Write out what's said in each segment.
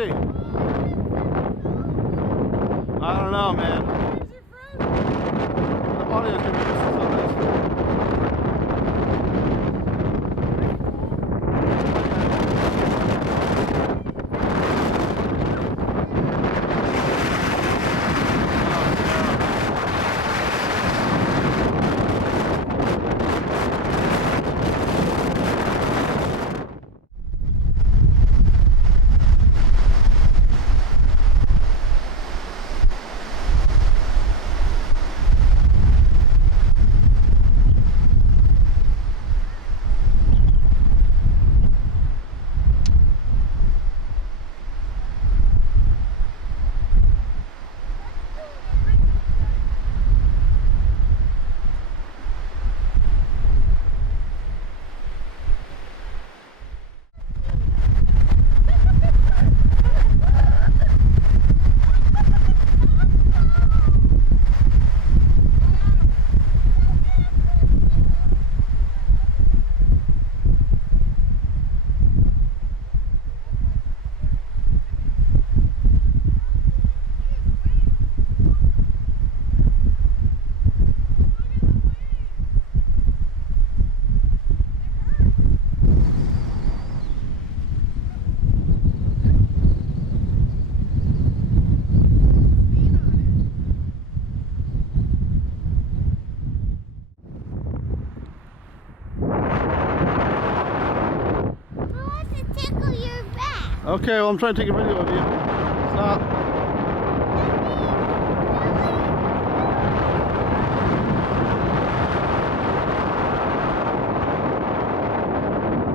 windy. I don't know, man. The audio's gonna be useless on this. Okay, well I'm trying to take a video of you. Stop.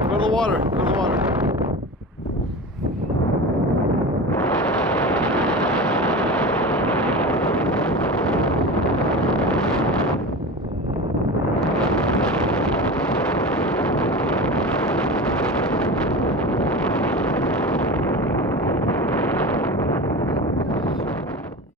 Go to the water.